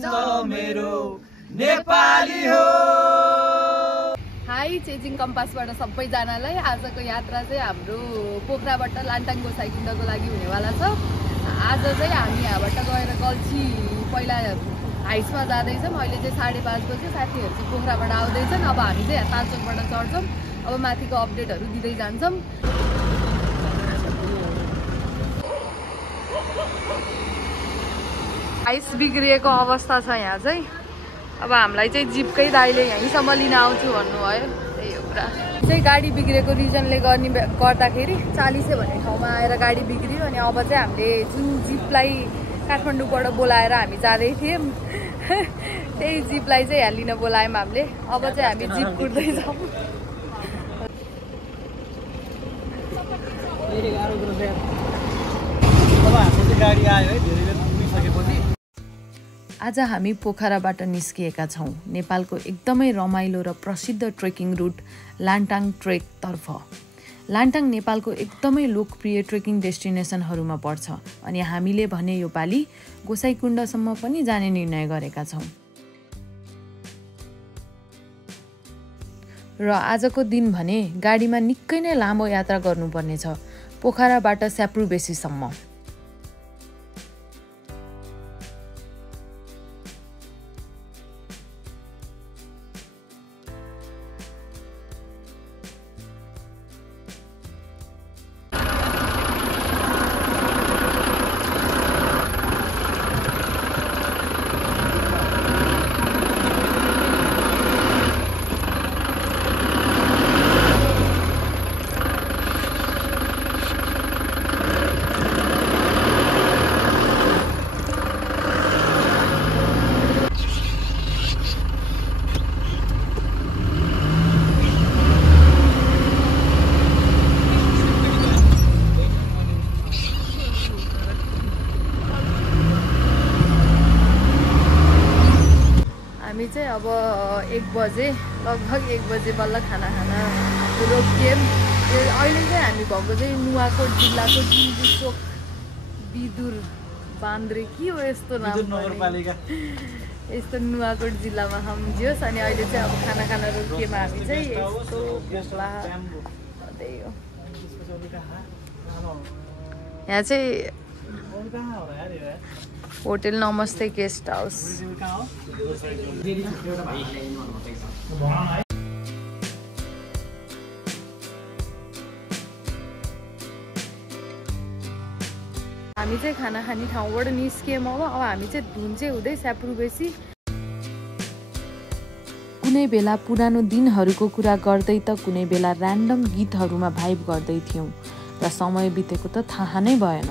मेरो नेपाली हो। High chasing कम्पासबाट सबैजनालाई आजको यात्रा चाहिँ हाम्रो पोखराबाट लान्टाङ गोसाइकुण्डको लागि हुनेवाला छ। आज चाहिँ हामी यहाँबाट गएर गल्छी पहिला हाइट्समा जाँदैछौँ। अहिले चाहिँ 5:30 बजे साथीहरू चाहिँ पोखराबाट आउँदैछन्। अब हामी चाहिँ यहाँ तालचोकबाट चढ्छौँ। अब माथिको अपडेटहरू दिँदै जान्छौँ। हाइस बिग्रिएको अवस्था छ यहाँ चाहिँ। अब हामीलाई चाहिँ जिपकै दाइले यहीँसम्म लिन आउँछु भन्नुभयो। त्यही हो कुरा। चाहिँ गाडी बिग्रेको रिजनले गर्दाखेरि 40 भन्ने ठाउँमा आएर गाडी बिग्रियो। अनि अब चाहिँ हामीले जुन जिपलाई काठमाडौँबाट बोलाएर हामी जाँदै थियौँ त्यही जिपलाई चाहिँ यहाँ लिन बोलायौँ हामीले। अब चाहिँ हामी जिप कुद्दैछौँ। आज हामी पोखराबाट निस्किएका छौँ नेपालको एकदमै रमाइलो र प्रसिद्ध ट्रेकिङ रुट लान्टाङ ट्रेकतर्फ। लान्टाङ नेपालको एकदमै लोकप्रिय ट्रेकिङ डेस्टिनेसनहरूमा पर्छ अनि हामीले भने योपालि गोसाइकुण्डसम्म पनि जाने निर्णय गरेका छौँ। र आजको दिन भने गाडीमा निकै नै लामो यात्रा गर्नुपर्नेछ, पोखराबाट स्याप्रुबेसीसम्म। हामी चाहिँ अब 1 बजे लगभग 1 बजे बल्ल खाना खान रोकियौँ। अहिले चाहिँ हामी भएको चाहिँ नुवाकोट जिल्लाको जिन्जुचोक बिदुर बान्द्रे के हो यस्तो नाम नगरपालिका, यस्तो नुवाकोट जिल्लामा सम्झियोस्। अनि अहिले चाहिँ अब खाना खान रोकिएमा हामी चाहिँ यस्तो भोकला त्यही हो। यहाँ चाहिँ होटल नमस्ते गेस्ट हाउस। हामी चाहिँ खाना खाने ठाउँबाट निस्कियौँ। अब हामी चाहिँ धुन्चे हुँदै स्याप्रुबेसी। कुनै बेला पुरानो दिनहरूको कुरा गर्दै त कुनै बेला ऱ्यान्डम गीतहरूमा भाइब गर्दै थियौँ र समय बितेको त थाहा नै भएन।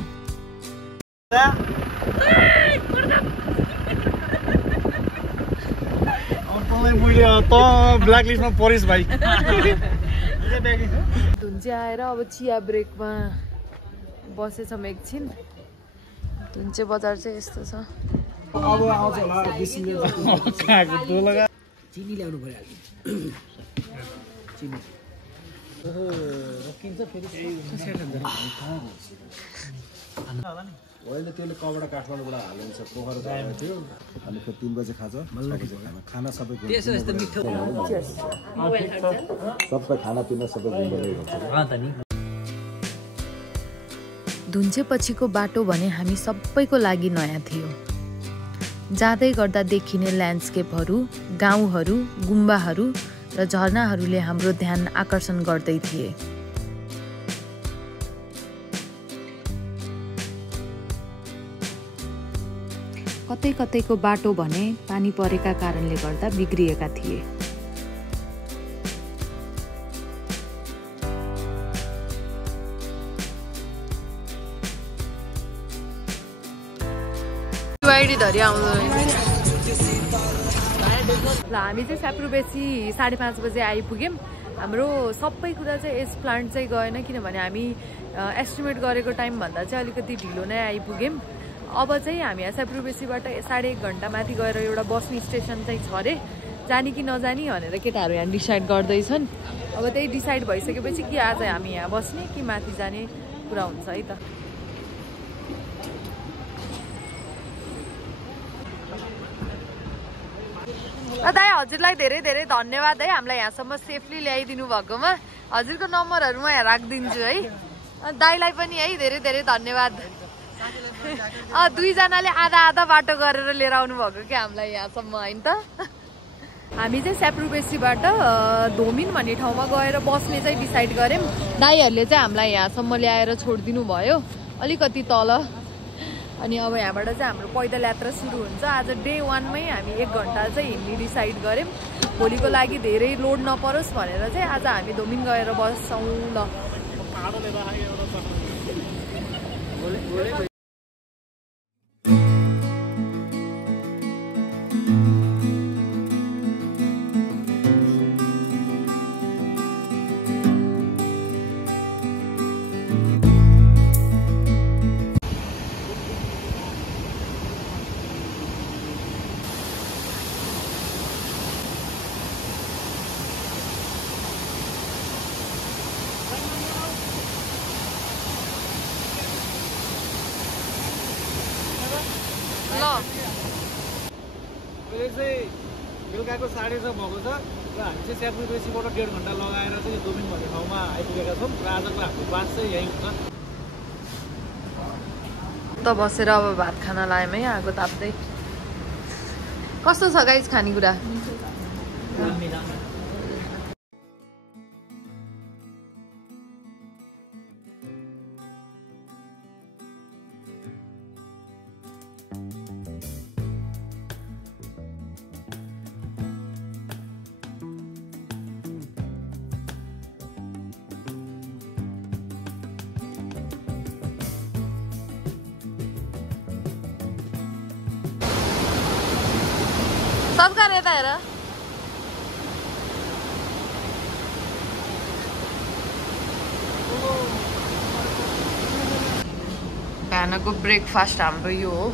ब्ल्याकलिस्टमा परिस भाइ। धुन्चे आएर अब चिया ब्रेकमा बसेछौँ एकछिन। धुन्चे बजार चाहिँ यस्तो छ। अब आउँछ होला चिनी ल्याउनु पर्यो। चिनी ओहो रोकिन्छ फेरि अहिले त्यसले कबाट काठमाडौँबाट हालिन्छ। पोखरा गएको थियो अनि फेरि 3 बजे खान्छ। खाना सबै सबै खानापिना सबै धुन्चे पछिको बाटो भने हामी सबैको लागि नयाँ थियो। जाँदै गर्दा देखिने ल्यान्डस्केपहरू, गाउँहरू, गुम्बाहरू र झरनाहरूले हाम्रो ध्यान आकर्षण गर्दै थिए। कतै कतैको बाटो भने पानी परेका कारणले गर्दा बिग्रिएका थिए। धरी आउँदो ल हामी चाहिँ स्याप्रुबेसी 5:30 बजे आइपुग्यौँ। हाम्रो सबै कुरा चाहिँ यस प्लान्ट चाहिँ गएन किनभने हामी एस्टिमेट गरेको टाइमभन्दा चाहिँ अलिकति ढिलो नै आइपुग्यौँ। अब चाहिँ हामी यहाँ स्याप्रुबेसीबाट 1.5 घन्टा माथि गएर एउटा बस्ने स्टेसन चाहिँ छ अरे। जाने कि नजाने भनेर केटाहरू यहाँ डिसाइड गर्दैछन्। अब त्यही डिसाइड भइसकेपछि कि आज हामी यहाँ बस्ने कि माथि जाने कुरा हुन्छ है त। दाइ हजुरलाई धेरै धेरै धन्यवाद है हामीलाई यहाँसम्म सेफली ल्याइदिनु भएकोमा। हजुरको नम्बरहरू म यहाँ राखिदिन्छु है। दाइलाई पनि है धेरै धेरै धन्यवाद। दुईजनाले आधा आधा बाटो गरेर लिएर आउनु भएको क्या हामीलाई यहाँसम्म होइन त। हामी चाहिँ स्याप्रुबेसीबाट धोमिन भन्ने ठाउँमा गएर बस्ने चाहिँ डिसाइड गऱ्यौँ। दाइहरूले चाहिँ हामीलाई यहाँसम्म ल्याएर छोडिदिनु भयो अलिकति तल। अनि अब यहाँबाट चाहिँ हाम्रो पैदल यात्रा सुरु हुन्छ। आज डे 1 मै हामी 1 घन्टा चाहिँ हिँड्ने डिसाइड गऱ्यौँ। भोलिको लागि धेरै लोड नपरोस् भनेर चाहिँ आज हामी धोमिन गएर बस्छौँ ल। बेलुकाको 6:30 भएको छ र हामी चाहिँ स्याप्रुबेसीबाट 1.5 घन्टा लगाएर चाहिँ धोमिन भन्ने ठाउँमा आइपुगेका छौँ र आजको हाम्रो बास चाहिँ यहीँ हुन्छ। त बसेर अब भात खाना लायौँ है आगो ताप्दै। कस्तो छ गाइस खानेकुरा? संस्कार यता हेर। बिहानको ब्रेकफास्ट हाम्रो यो हो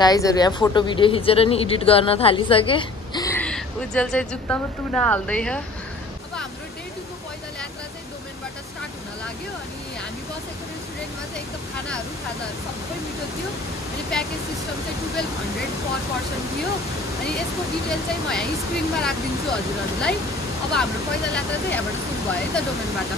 गाइजहरू। यहाँ फोटो भिडियो खिचेर नि एडिट गर्न थालिसके। उज्जवल चाहिँ जुत्तामा तुना हाल्दैछ। अब हाम्रो डे 2 को पैदल यात्रा चाहिँ डोमेनबाट स्टार्ट हुन लाग्यो। अनि हामी बसेको रेस्टुरेन्टमा चाहिँ एकदम खाजाहरू सबै मिठो थियो। अनि प्याकेज सिस्टम चाहिँ 1200 पर पर्सन थियो। अनि यसको डिटेल चाहिँ म यहाँ स्क्रिनमा राखिदिन्छु हजुरहरूलाई। अब हाम्रो पैदल यात्रा चाहिँ यहाँबाट सुरु भयो है त डोमेनबाट।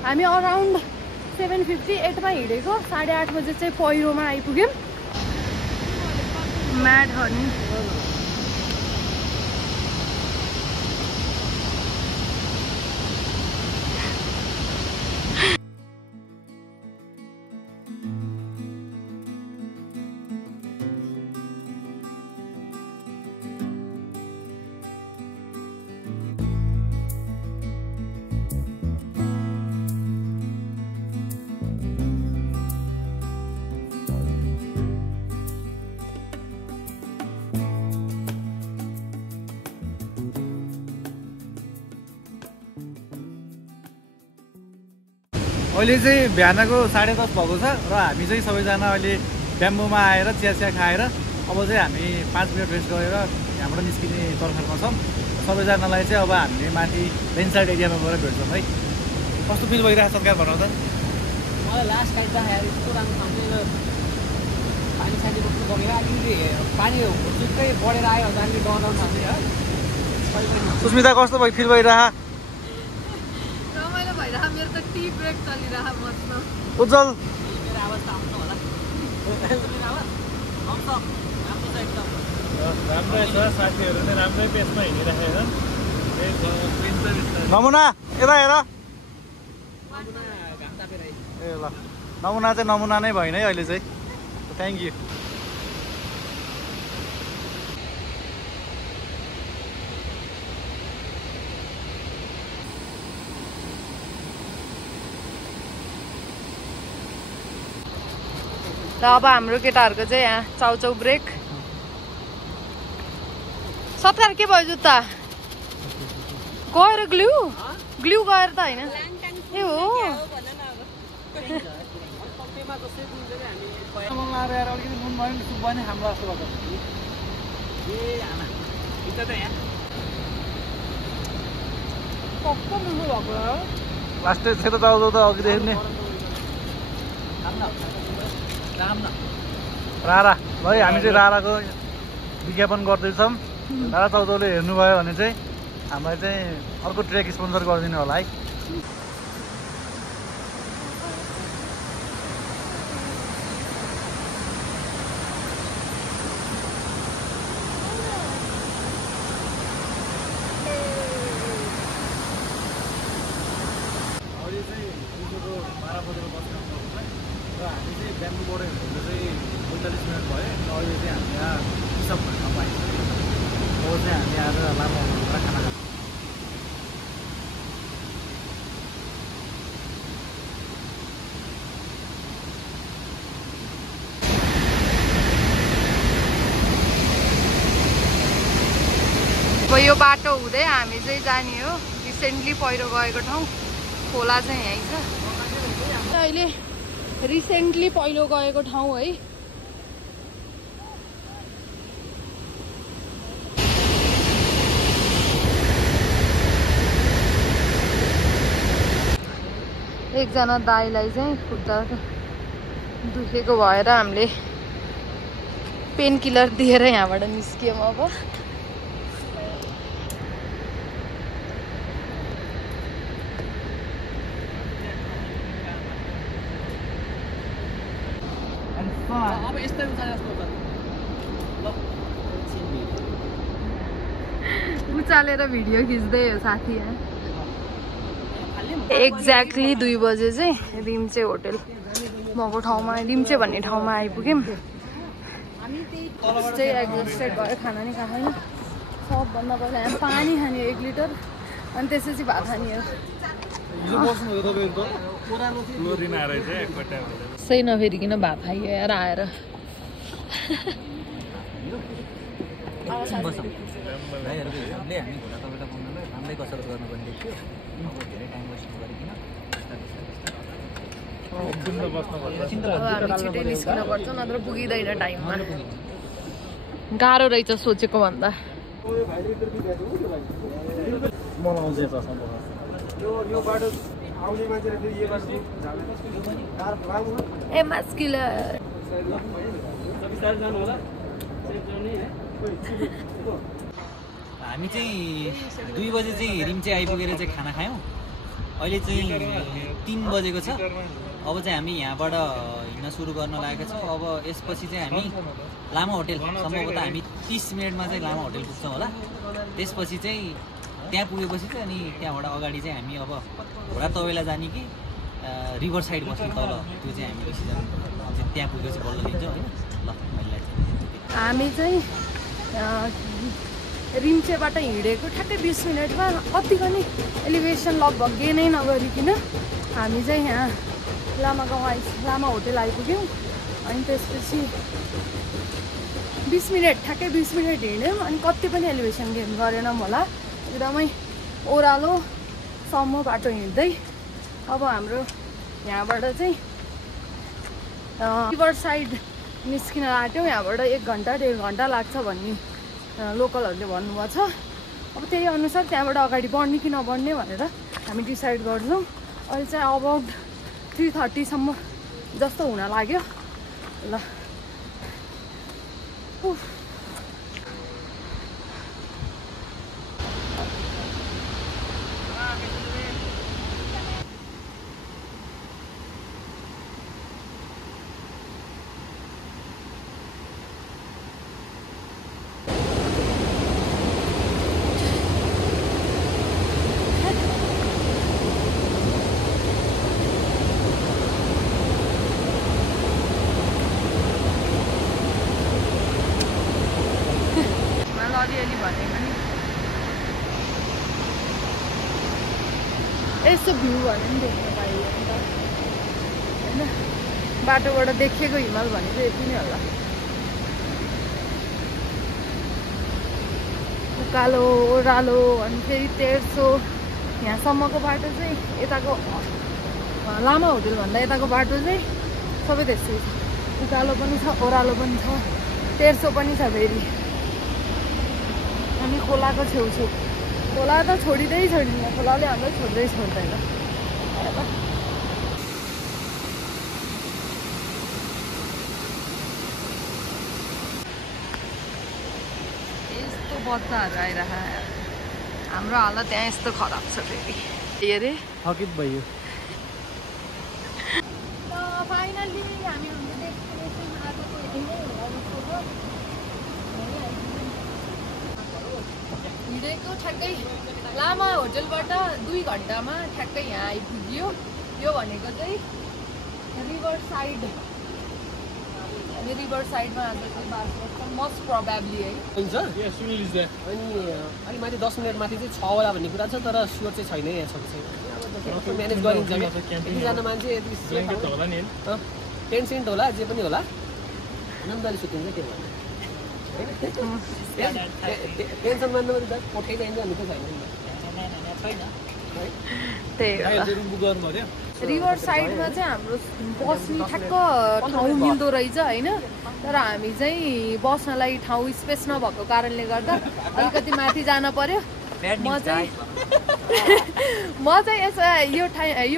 हामी अराउन्ड 7:58 मा हिँडेको 8:30 बजे चाहिँ पहिरोमा आइपुग्यौँ। म्याड हनी अहिले चाहिँ बिहानको 10:30 भएको छ र हामी चाहिँ सबैजना अहिले ब्याम्बोमा आएर चिया खाएर अब चाहिँ हामी 5 मिनट रेस्ट गरेर यहाँबाट निस्किने तर्खरमा छौँ। सबैजनालाई चाहिँ अब हामीले माथि लेन्साइड एरियामा गएर भेट्छौँ है। कस्तो फिल भइरहेको सरकार भनौँ त? मलाई लास्ट टाइम त यस्तो राम्रो ठाउँ चाहिँ पानी सानी बस्नु बगेर अलिकति पानी हुर्चुक्कै बढेर आयो भने अलिकति डराउनु थाल्ने है। सुस्मिता कस्तो भयो फिल भइरह? रमाइलो भइरह। मेरो त टी ब्रेक चलिरह मस्त। उज्जवल मेरो आवाज त आउँछ होला। राम्रै छ साथीहरू नै राम्रै पेसमा हिँडिराखेर। नमुना यता हेर। ए ल नमुना चाहिँ नमुना नै भएन है अहिले चाहिँ। Thank you. र अब हाम्रो केटाहरूको चाहिँ यहाँ चाउचाउ ब्रेक। सत्कार के भयो जुत्ता गएर ग्लु गएर त होइन ए हो तर यार अलिकति नुन भयो नि सुप भयो नि हाम्रो जस्तो भएको ए आमा बित्ता त यहाँ पक्क मिठो भएको हो लास्टै सेतो चाउचाउ त अघिदेखि नै रारा है हामी चाहिँ राराको विज्ञापन गर्दैछौँ रारा चाउचाउले हेर्नुभयो भने चाहिँ हामीलाई चाहिँ अर्को ट्रेक स्पोन्सर गरिदिनु होला है र हामी चाहिँ ब्याम्बुबाट हिँड्नु चाहिँ 45 मिनट भयो अहिले चाहिँ हामी यहाँ पिसअप भन्न पाइसक्यौँ अब चाहिँ हामी आज लामो खाना अब यो बाटो हुँदै हामी चाहिँ जाने हो रिसेन्टली पहिरो गएको ठाउँ खोला चाहिँ यहीँ छ अहिले रिसेन्टली पहिलो गएको ठाउँ है एकजना दाइलाई चाहिँ खुट्टा दुखेको भएर हामीले पेन किलर दिएर यहाँबाट निस्क्यौँ अब अब यस्तै उचाले जस्तो उचालेर भिडियो खिच्दै हो साथी यहाँ एक्ज्याक्टली 2 बजे चाहिँ रिम्चे होटेल भएको ठाउँमा रिम्चे भन्ने ठाउँमा आइपुग्यौँ चाहिँ एक्जस्टेड भयो खाना नि खाएन सबभन्दा पहिला यहाँ पानी खाने 1 लिटर अनि त्यसपछि भात खाने हो सही नफेरिकन भात खाइयो यार आएर हामी छिटै निस्किन पर्छ नत्र पुगिँदैन टाइममा गाह्रो रहेछ सोचेको भन्दा ए मास्कुलर हामी चाहिँ 2 बजे चाहिँ रिम्चे आइपुगेर चाहिँ खाना खायौँ अहिले चाहिँ 3 बजेको छ अब चाहिँ हामी यहाँबाट हिँड्न सुरु गर्न लागेका छौँ अब यसपछि चाहिँ हामी लामा होटेल सम्भवतः हामी 30 मिनटमा चाहिँ लामा होटेल पुग्छौँ होला त्यसपछि चाहिँ त्यहाँ पुगेपछि चाहिँ अनि त्यहाँबाट अगाडि चाहिँ हामी अब घोडा तवेला जाने कि रिभर साइड बस्ने तल त्यो चाहिँ हामी डिसिजन त्यहाँ पुगेपछि बल्ल लिन्छौँ होइन ल अहिले हामी चाहिँ रिम्चेबाट हिँडेको ठ्याक्कै 20 मिनटमा कतिको नि एलिभेसन लगभग गेनै नगरिकन हामी चाहिँ यहाँ लामा होटेल आइपुग्यौँ अनि त्यसपछि 20 मिनट ठ्याक्कै 20 मिनट हिँड्यौँ अनि कति पनि एलिभेसन गेन गरेनौँ होला एकदमै ओह्रालोसम्म बाटो हिँड्दै अब हाम्रो यहाँबाट चाहिँ रिभर साइड निस्किन आँट्यौँ यहाँबाट 1 घन्टा 1.5 घन्टा लाग्छ भन्ने लोकलहरूले भन्नुभएको छ अब त्यही अनुसार त्यहाँबाट अगाडि बढ्ने कि नबढ्ने भनेर हामी डिसाइड गर्छौँ अहिले चाहिँ अबाउट 3:30 सम्म जस्तो हुन लाग्यो ल अलिअलि भने पनि यस्तो भ्यू भने पनि देख्न पाइयो नि त होइन बाटोबाट देखेको हिमाल भने चाहिँ यति नै होला उकालो ओह्रालो अनि फेरि तेर्सो यहाँसम्मको बाटो चाहिँ यताको लामा होटेल भन्दा यताको बाटो चाहिँ सबै त्यस्तै छ उकालो पनि छ ओह्रालो पनि छ तेर्सो पनि छ फेरि अनि खोलाको छेउछेउ खोला त छोडिँदै छोडिन्छ खोलाले हामीलाई छोड्दै छोड्दैन यस्तो बच्चाहरू आइरह हाम्रो हालत त्यहाँ यस्तो खराब छ फेरि के अरे थकित भयो फाइनली हामी हाम्रो डेस्टिनेसन आएको यही नै होला जस्तो हिँडेको ठ्याक्कै लामा होटलबाट 2 घन्टामा ठ्याक्कै यहाँ आइपुग्यो यो भनेको चाहिँ रिभर साइडमा आज चाहिँ बास गर्छ मोस्ट प्रोबेबली है हुन्छ अनि अलि माथि 10 मिनट माथि चाहिँ 6 होला भन्ने कुरा छ तर स्योर चाहिँ छैन यहाँ छ छैन म्यानेज गरिन्छ यतिजना मान्छे यति टेन्ट सेन्ट होला जे पनि होला आनन्दले सुतिन्छ के भन्नु टेन्सन मान्नु पनि पठाइ चाहिन्छ हामी त छैन त्यही रिभर साइडमा चाहिँ हाम्रो बस्ने ठ्याक्क ठाउँ मिल्दो रहेछ होइन तर हामी चाहिँ बस्नलाई ठाउँ स्पेस नभएको कारणले गर्दा अलिकति माथि जान पर्यो म चाहिँ यसो यो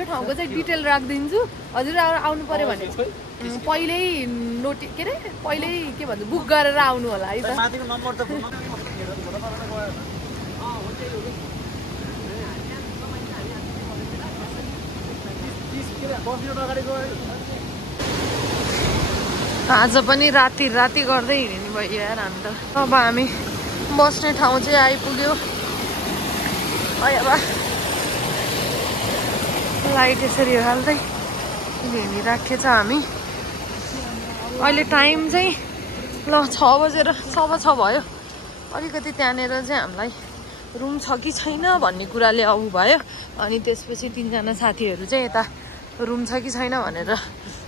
ठाउँको चाहिँ डिटेल राखिदिन्छु हजुर आउनु पर्यो भने पहिल्यै पहिल्यै के भन्छ बुक गरेर आउनु होला है त आज पनि राति गर्दै हिँड्ने भयो यार हामी त अब हामी बस्ने ठाउँ चाहिँ आइपुग्यो अब लाइट यसरी हाल्दै हिँडिराखेछ हामी अहिले टाइम चाहिँ ल 6 बजेर 6:15 भयो अलिकति त्यहाँनिर चाहिँ हामीलाई रुम छ कि छैन भन्ने कुराले आउनु भयो अनि त्यसपछि 3 जना साथीहरू चाहिँ यता रुम छ कि छैन भनेर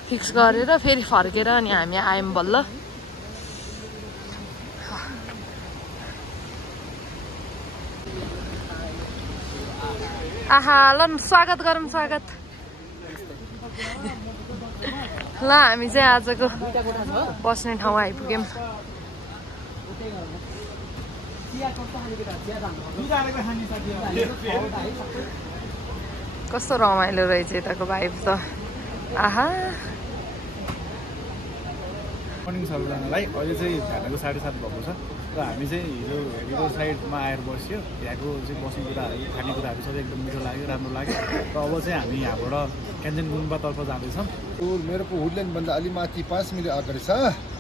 फिक्स गरेर फेरि फर्केर अनि हामी आयौँ बल्ल आहा ल स्वागत गरौँ स्वागत ल हामी चाहिँ आजको बस्ने ठाउँ आइपुग्यौँ कस्तो रमाइलो रहेछ यताको भाइब त आहा मर्निङ सबैजनालाई अहिले चाहिँ बिहानको 7:30 भएको छ र हामी चाहिँ हिजो रिभर साइडमा आएर बस्यो त्यहाँको चाहिँ बस्ने कुराहरू खानेकुराहरू सबै एकदम मिठो लाग्यो राम्रो लाग्यो र अब चाहिँ हामी यहाँबाट क्यान्जन गुम्बातर्फ जाँदैछौँ मेरो हुडल्यान्डभन्दा अलि माथि 5 मिनट अगाडि छ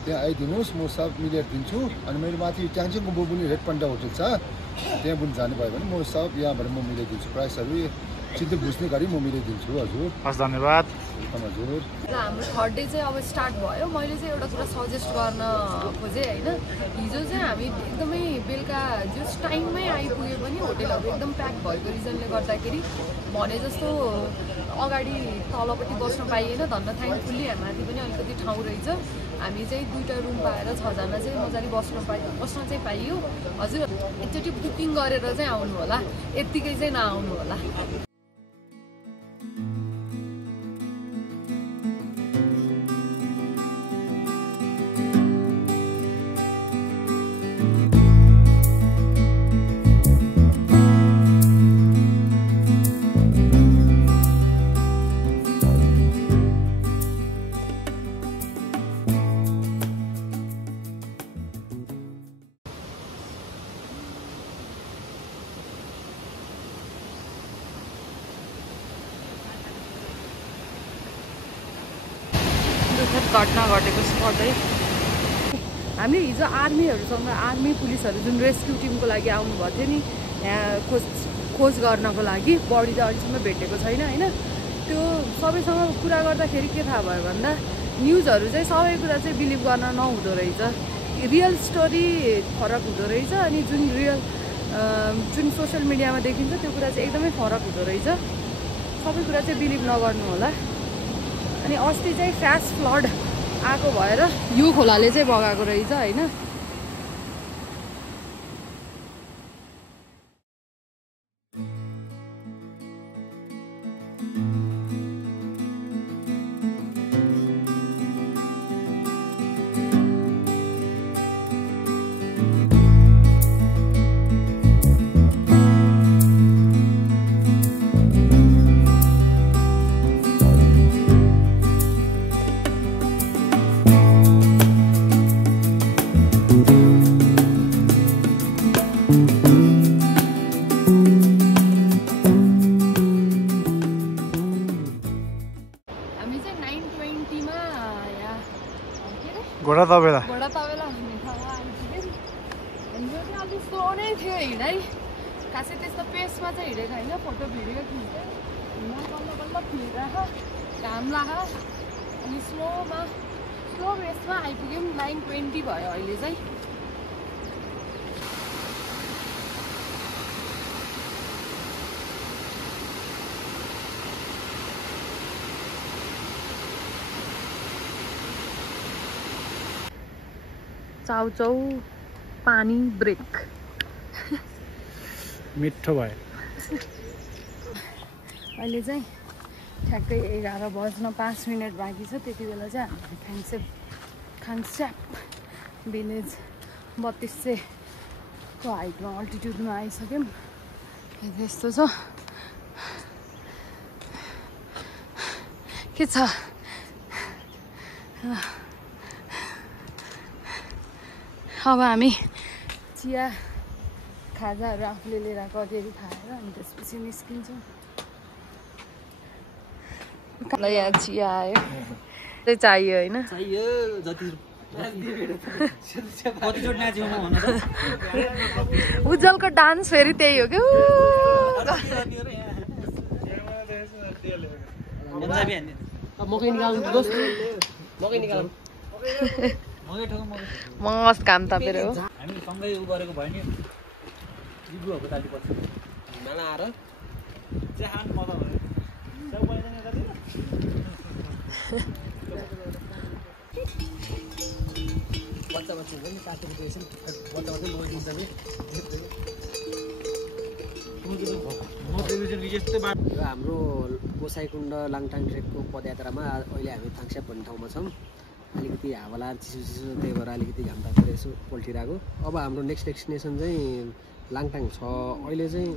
त्यहाँ आइदिनुहोस् म सब मिलेर दिन्छु अनि मेरो माथि ट्याङ्जिङ गुम्बा पनि रेड पन्डा होटल छ त्यहाँ पनि जानुभयो भने म सब यहाँबाट म मिलाइदिन्छु प्राइसहरू सिधै बुझ्ने गरी म मिलाइदिन्छु हजुर हस् धन्यवाद हजुर हाम्रो थर्ड डे चाहिँ अब स्टार्ट भयो मैले चाहिँ एउटा कुरा सजेस्ट गर्न खोजेँ होइन हिजो चाहिँ हामी एकदमै बेलुका जस टाइममै आइपुग्यो पनि होटेलहरू एकदम प्याक भएको रिजनले गर्दाखेरि भने जस्तो अगाडि तलपट्टि बस्न पाइएन धन्न थ्याङ्कफुल्ली माथि पनि अलिकति ठाउँ रहेछ हामी चाहिँ 2टा रुम पाएर 6 जना चाहिँ मजाले बस्न चाहिँ पाइयो हजुर एकचोटि बुकिङ गरेर चाहिँ आउनु होला यत्तिकै चाहिँ नआउनु होला घटना घटेको स्पटै हामी हिजो आर्मी पुलिसहरू जुन रेस्क्यु टिमको लागि आउनुभएको थियो नि यहाँ खोज गर्नको लागि बडी चाहिँ अहिलेसम्म भेटेको छैन होइन त्यो सबैसँग कुरा गर्दाखेरि के थाहा भयो भन्दा न्युजहरू चाहिँ सबै कुरा चाहिँ बिलिभ गर्न नहुँदो रहेछ रियल स्टोरी फरक हुँदो रहेछ अनि जुन सोसियल मिडियामा देखिन्छ त्यो कुरा चाहिँ एकदमै फरक हुँदो रहेछ सबै कुरा चाहिँ बिलिभ नगर्नु होला अनि अस्ति चाहिँ फ्यास्ट फ्लड आएको भएर यो खोलाले चाहिँ बगाएको रहेछ होइन घोडा तबेला भन्ने ठाउँमा आइपुग्यौँ। हिजो चाहिँ अलिक स्लो नै थियो हिँडाइ, खासै त्यस्तो पेसमा चाहिँ हिँडेको होइन। फोटो भिडियो खिच्दै बल्ल बल्ल फिरिरह, घाम लाग, अनि स्लो पेसमा आइपुग्यौँ। 9:20 भयो अहिले चाहिँ। चाउचाउ पानी ब्रेक मिठो भयो। अहिले चाहिँ ठ्याक्कै 11 बज्न 5 मिनट बाँकी छ। त्यति बेला चाहिँ हामी खाङस्याप भिलेज 3200 को हाइटमा अल्टिट्युडमा आइसक्यौँ। यस्तो छ के छ अब हामी चिया खाजाहरू आफूले लिएर कतिहरू खाएर अनि त्यसपछि निस्किन्छौँ। यहाँ चिया आयो चाहिँ चाहियो होइन चाहियो जति कतिचोटि नाच्यौँ भन त। उज्जवलको डान्स फेरि त्यही हो कि मकै निकाल्नु दोस्त, मकै निकाल्नु मस्त काम तापेर हो। हामी सँगै उ गरेको भयो नि जिब्रुहरूको ताली पर्छ हिमाल आएर चाहिँ खानु मजा भयो। बच्चा हुन्छ नि काटेको रहेछ नि, बच्चा लोडिन्छ नि। यो हाम्रो गोसाइकुण्ड लाङटाङ ट्रेकको पदयात्रामा अहिले हामी थाङस्याप भन्ने ठाउँमा छौँ। अलिकति हावा लाएर चिसो त्यही भएर अलिकति घाम तापेर यसो पल्टिरहेको। अब हाम्रो नेक्स्ट डेस्टिनेसन चाहिँ लाङटाङ छ। अहिले चाहिँ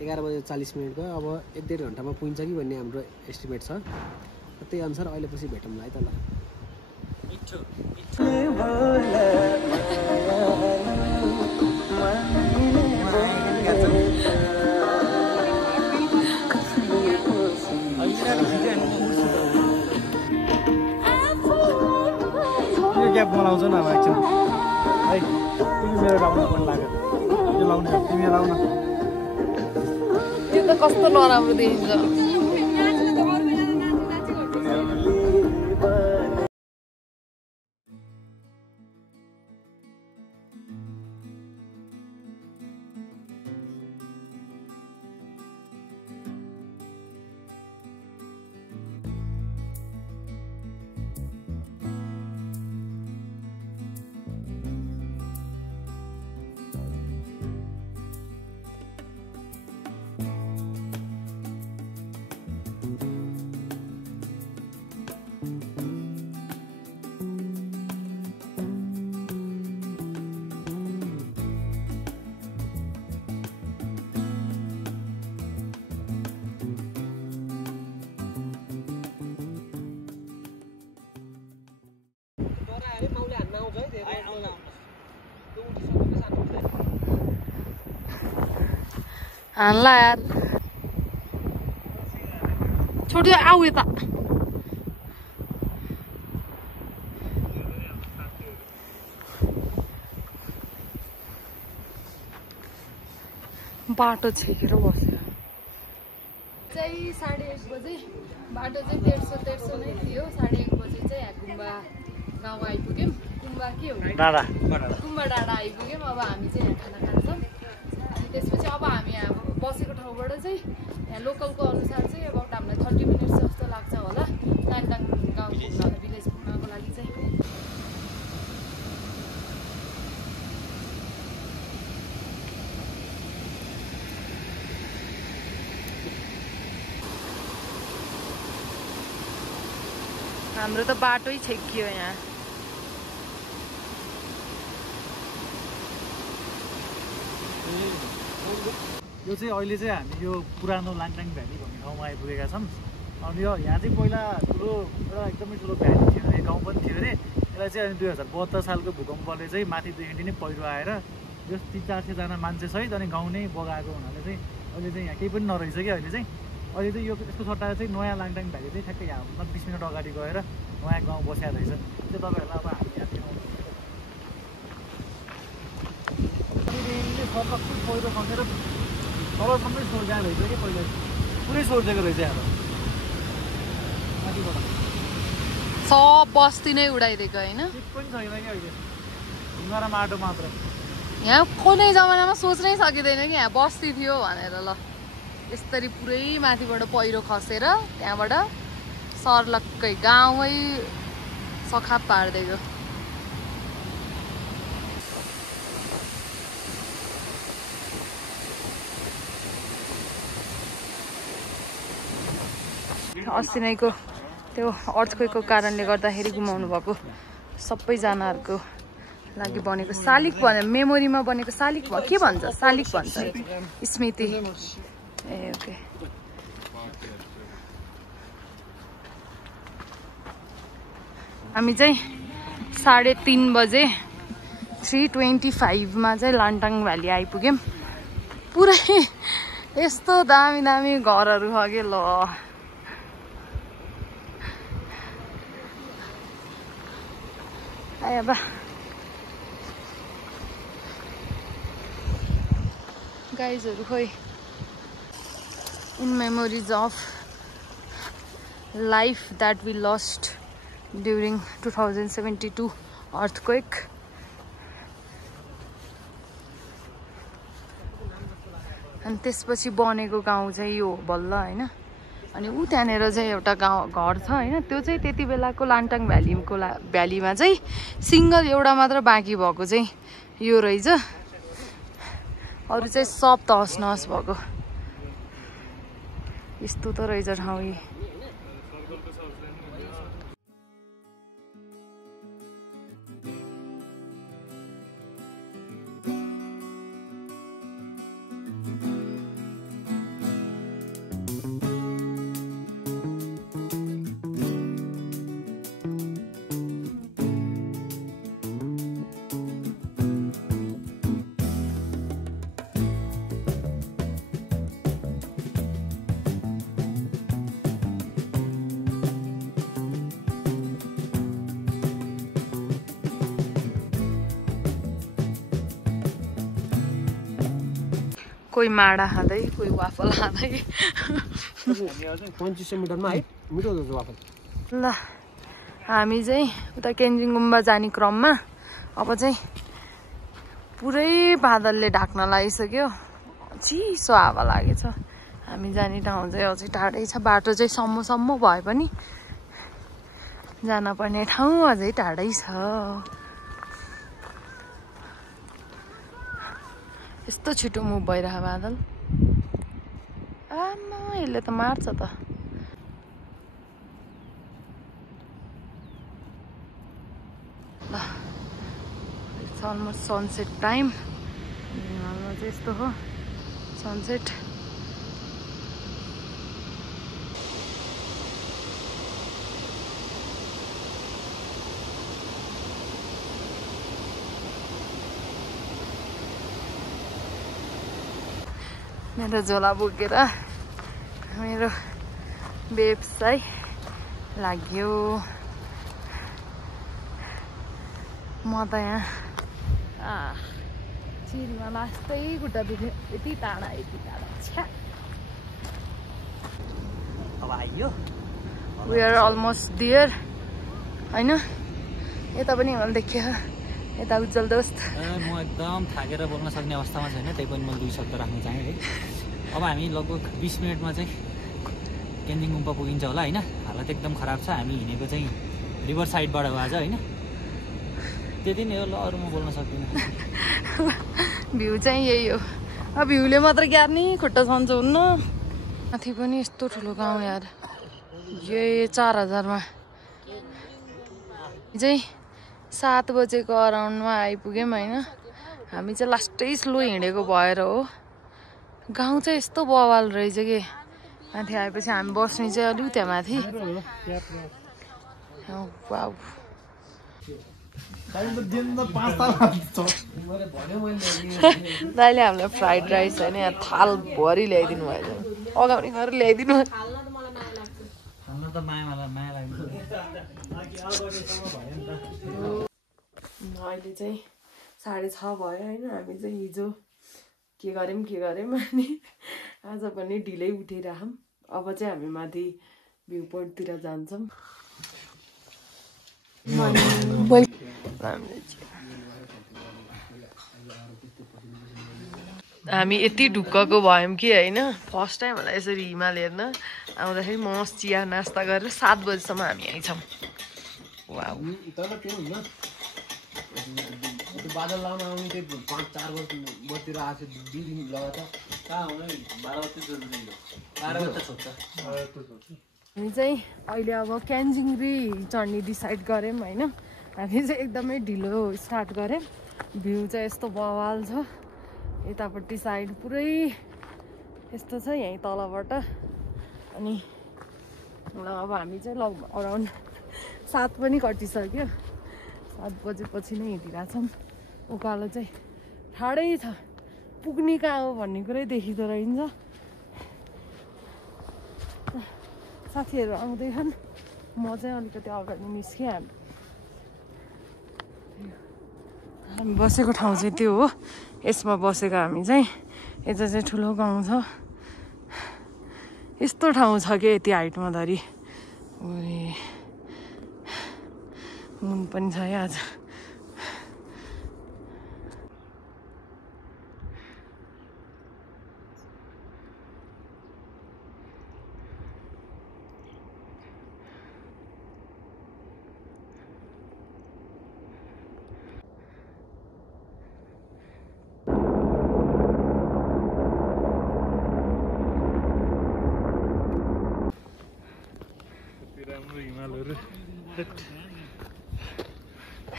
11:40 भयो। अब 1-1.5 घन्टामा पुगिन्छ कि भन्ने हाम्रो एस्टिमेट छ। त्यही अनुसार अहिले पछि भेटौँला है त ल। यो क्याप मलाई आउँछ न अब एकछिन है। तिमी मेरो लाउन मन लाग्यो यो लाउने तिमी लाउन। त्यो त कस्तो नराम्रो देखिन्छ। हान्ला यार छोटो आऊ यता। बाटो छेकेर बस्यो चाहिँ 1:30 बजे। बाटो चाहिँ 150 नै थियो। 1:30 बजे चाहिँ यहाँ गुम्बा गाउँ आइपुग्यौँ। गुम्बा के हो गुम्बा डाँडा आइपुग्यौँ। अब हामी चाहिँ यहाँ खाना खान्छौँ। अनि त्यसपछि अब हामी यहाँ बसेको ठाउँबाट चाहिँ यहाँ लोकलको अनुसार चाहिँ अब हामीलाई 30 मिनट्स जस्तो लाग्छ होला लाङटाङ गाउँ पुग्न, भिलेज पुग्नको लागि चाहिँ। हाम्रो त बाटै छेकियो यहाँ। यो चाहिँ अहिले चाहिँ हामी यो पुरानो लाङटाङ भ्याली भन्ने ठाउँमा आइपुगेका छौँ। अनि यो यहाँ चाहिँ पहिला ठुलो एउटा एकदमै ठुलो भ्याली थियो अरे, गाउँ पनि थियो अरे। यसलाई चाहिँ अनि 2072 सालको भूकम्पले चाहिँ माथिदेखि नै पहिरो आएर यो 300-400 जना मान्छे सहित अनि गाउँ नै बगाएको हुनाले चाहिँ अहिले चाहिँ यहाँ केही पनि नरहेछ कि अहिले चाहिँ अहिले चाहिँ यो यस्तो सट्टा चाहिँ नयाँ लाङटाङ भ्याली चाहिँ ठ्याक्कै यहाँ 20 मिनट अगाडि गएर नयाँ गाउँ बस्या रहेछ त्यो तपाईँहरूलाई अब हामी यहाँ देखाउँछौँ सर्लक्कै पहिरो खसेर तलसम्मै सोर्जा रहेछ कि पहिला पुरै सोर्जेको रहेछ यहाँ माथिबाट सब बस्ती नै उडाइदिएको होइन केही पनि छैन कि अहिले ढुङ्गा र माटो मात्र यहाँ कुनै जमानामा सोच्नै सकिँदैन कि यहाँ बस्ती थियो भनेर ल यसरी पुरै माथिबाट पहिरो खसेर त्यहाँबाट सर्लक्कै गाउँमै सखाप पारिदिएको अस्ति नैको त्यो अर्थक्वेकको कारणले गर्दाखेरि गुमाउनु भएको सबैजनाहरूको लागि बनेको शालिक भने मेमोरीमा बनेको शालिक के भन्छ शालिक भन्छ स्मृति ए ओके हामी चाहिँ 3:30 बजे 3:25 मा चाहिँ लान्टाङ भ्याली आइपुग्यौँ पुरै यस्तो दामी दामी घरहरू छ के ल आयो बा गाइजहरू खोइ in memories of life that we lost during 2072 earthquake. अनि त्यसपछि बनेको गाउँ चाहिँ यो बल्ल हैन अनि उ त्यहाँनेर चाहिँ एउटा गाउँ घर छ हैन त्यो चाहिँ त्यति बेलाको लान्टाङ भ्यालीको भ्यालीमा चाहिँ सिंगल एउटा मात्र बाँकी भएको चाहिँ यो रहेछ अरु चाहिँ सब तहस नहस भएको यस्तो त रहेछ ठाउँ यी कोही माडा खाँदै कोही वाफल खाँदै 2500 मिटरमा है मिठो हुन्छ वाफल ल हामी चाहिँ उता केन्जिङ गुम्बा जाने क्रममा अब चाहिँ पुरै बादलले ढाक्न लागिसक्यो चिसो हावा लागेछ हामी जाने ठाउँ चाहिँ अझै टाढै छ बाटो चाहिँ सम्म भए पनि जान पर्ने ठाउँ अझै टाढै छ यस्तो छिटो मुभ भइरह बादल आमा यसले त मार्छ त ल इट्स अलमोस्ट सनसेट टाइम हालमा चाहिँ यस्तो हो सनसेट मेरो झोला बोकेर मेरो व्यवसाय लाग्यो म त यहाँ चिरीमा लास्टै खुट्टा दुख्यो यति टाढा छ्या अब आइयो वी आर अलमोस्ट डियर हैन यता पनि हिमाल देखियो यता उज्जवल दोस्त म एकदम थाकेर बोल्न सक्ने अवस्थामा छैन त्यही पनि मैले 2 शब्द राख्न चाहेँ है अब हामी लगभग 20 मिनटमा चाहिँ केन्जिङ गुम्पा पुगिन्छ होला हैन हालत एकदम खराब छ हामी हिँडेको चाहिँ रिभर साइडबाट हो आज हैन त्यति नै हो ल अरु म बोल्न सक्दिनँ भ्यू चाहिँ यही हो अब भ्यूले मात्र ग्यार्ने खुट्टा सन्चो हुन्न माथि पनि यस्तो ठुलो गाउँ यार यही 4000 मा चाहिँ 7 बजेको अराउन्डमा आइपुग्यौँ हैन हामी चाहिँ लास्टै स्लो हिँडेको भएर हो गाउँ चाहिँ यस्तो बवाल रहेछ कि माथि आएपछि हामी बस्ने चाहिँ अलि त्यहाँ माथि वाउ दाइले हामीलाई फ्राइड राइस होइन यहाँ थाल भरि ल्याइदिनु भएछ अगाउने गरेर ल्याइदिनु हाल्न त माया लाग्छ अहिले चाहिँ 6:30 भयो होइन हामी चाहिँ हिजो के गर्यौँ अनि आज पनि ढिलै उठिरहौँ अब चाहिँ हामी माथि भ्यू पोइन्टतिर जान्छौँ हामी यति ढुक्कको भयौँ कि होइन फर्स्ट टाइम होला यसरी हिमाल हेर्न आउँदाखेरि मस्त चिया नास्ता गरेर 7 बजीसम्म हामी आइछौँ बादल लाउन आउने त्यही 5-4 बजीतिर आएको 2 दिन लगातार कहाँ हुने 12 बजी छोड्छ हामी चाहिँ अहिले अब क्यान्जिङरी चढ्ने डिसाइड गऱ्यौँ होइन हामी चाहिँ एकदमै ढिलो स्टार्ट गऱ्यौँ भ्यू चाहिँ यस्तो बवाल छ यतापट्टि साइड पुरै यस्तो छ यहीँ तलबाट अनि अब हामी चाहिँ लगभग अराउन्ड 7 पनि कटिसक्यो 7 बजेपछि नै हिँडिरहेछौँ उकालो चाहिँ ठाडै छ पुग्ने कहाँ हो भन्ने कुरै देखिँदो रहेछ साथीहरू आउँदैछन् म चाहिँ अलिकति अगाडि निस्केँ हामी बसेको ठाउँ चाहिँ त्यो हो यसमा बसेको हामी चाहिँ यता चाहिँ ठुलो गाउँ छ यस्तो ठाउँ छ कि यति हाइटमा धरि मुन पनि छ है आज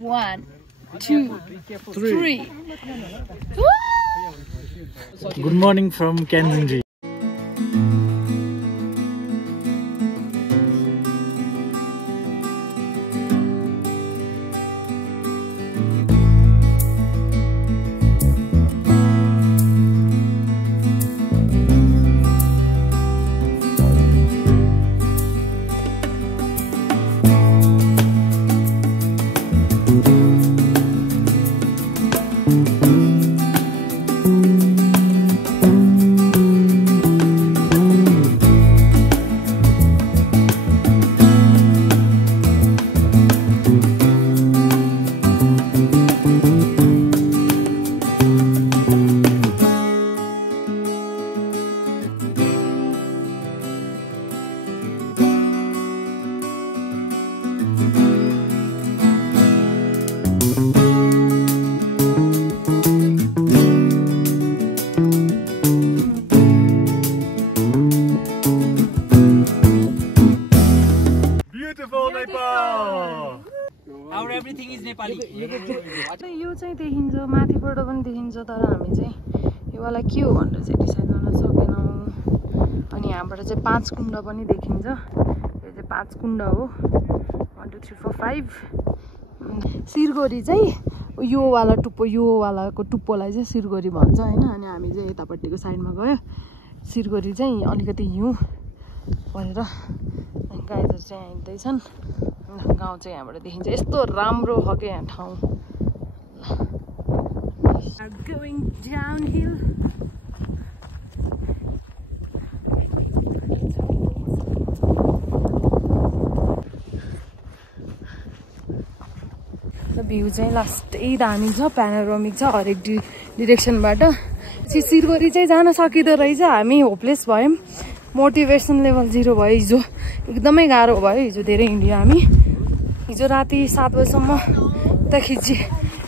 One, 2, 3. Good morning from Kensington. यो चाहिँ देखिन्छ माथिबाट पनि देखिन्छ तर हामी चाहिँ यो वाला के हो भनेर चाहिँ डिसाइड गर्न सकेनौँ अनि यहाँबाट चाहिँ 5 कुण्ड पनि देखिन्छ यो चाहिँ 5 कुण्ड हो 1 2 3 4 5 सिरगोरी चाहिँ यो वालाको टुप्पोलाई चाहिँ सिरगोरी भन्छ होइन अनि हामी चाहिँ यतापट्टिको साइडमा गयो सिरगोरी चाहिँ अलिकति हिउँ भनेर गाईहरू चाहिँ हिँड्दैछन् गाउँ चाहिँ यहाँबाट देखिन्छ यस्तो राम्रो हो क्या यहाँ ठाउँ going downhill भ्यू चाहिँ लास्टै दामी छ प्यानोरामिक छ हरेक डिरेक्सनबाट सिरगोरी चाहिँ जान सकिँदो रहेछ हामी होपलेस भयौँ मोटिभेसन लेभल 0 भयो हिजो एकदमै गाह्रो भयो हिजो धेरै हिँड्यो हामी हिजो राति 7 बजीसम्म उता के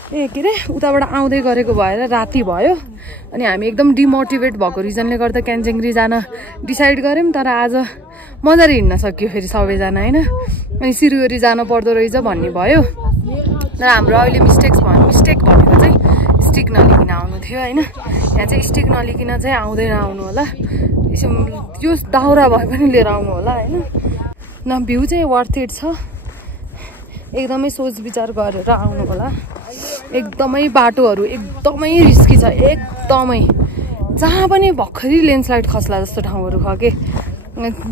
अरे उताबाट आउँदै गरेको भएर राति भयो अनि हामी एकदम डिमोटिभेट भएको रिजनले गर्दा क्यान्जिङरी जान डिसाइड गऱ्यौँ तर आज मजाले हिँड्न सक्यो फेरि सबैजना होइन अनि सिरगोरी जानु पर्दो रहेछ भन्ने भयो तर हाम्रो अहिले मिस्टेक भनेको चाहिँ स्टिक नलिकन आउनु थियो होइन यहाँ चाहिँ स्टिक नलिकन चाहिँ आउँदैन आउनु होला यसो यो दाउरा भए पनि लिएर आउनु होला होइन न भ्यू चाहिँ वर्थ इट छ एकदमै सोच विचार गरेर आउनु होला एकदमै बाटोहरू एकदमै रिस्की छ एकदमै जहाँ पनि भर्खरै ल्यान्डस्लाइड खस्ला जस्तो ठाउँहरू छ के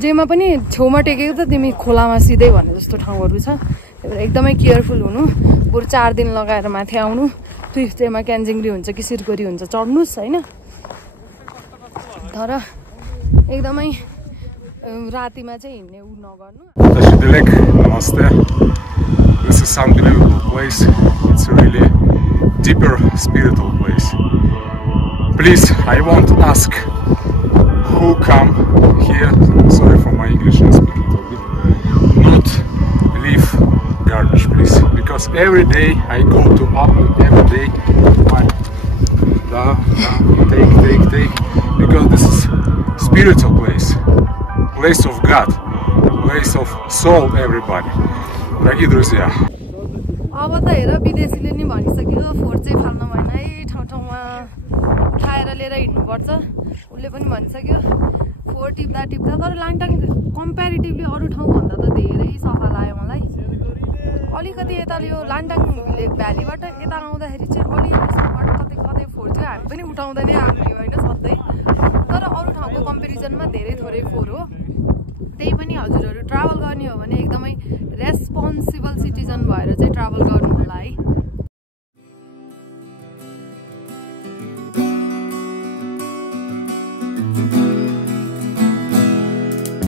जेमा पनि छेउमा टेकेको त तिमी खोलामा सिधै भन्ने जस्तो ठाउँहरू छ त्यही भएर एकदमै केयरफुल हुनु बरु 4 दिन लगाएर माथि आउनु ट्युसडेमा क्यान्जिङरी हुन्छ कि सिरकोरी हुन्छ चढ्नुहोस् होइन तर एकदमै रातिमा चाहिँ हिँड्ने उ नगर्नु Namaste. This is unbelievable place. It's a really deeper spiritual place. Please, I want to ask who come here, sorry for my English, I speak a little bit, not leave garbage, please, because every day I go to Apple, every day take, because this is spiritual place of God, place of soul, everybody. Дорогие друзья. अब त हेर विदेशीले नि भनिसक्यो फोहोर चाहिँ फाल्नु भएन है ठाउँ ठाउँमा उठाएर लिएर हिँड्नुपर्छ उसले पनि भनिसक्यो फोहोर टिप्दा तर लाङटाङ कम्पेरिटिभली अरू ठाउँभन्दा त धेरै सफा लाग्यो मलाई अलिकति यता यो लाङटाङ भ्यालीबाट यता आउँदाखेरि चाहिँ अलि कतै फोहोर थियो हामी पनि उठाउँदै नै आउने होइन सधैँ तर अरू ठाउँको कम्पेरिजनमा धेरै थोरै फोहोर हो त्यही पनि हजुरहरू ट्राभल गर्ने हो भने एकदमै रेस्पोन्सिबल सिटिजन भएर चाहिँ ट्राभल गर्नु होला है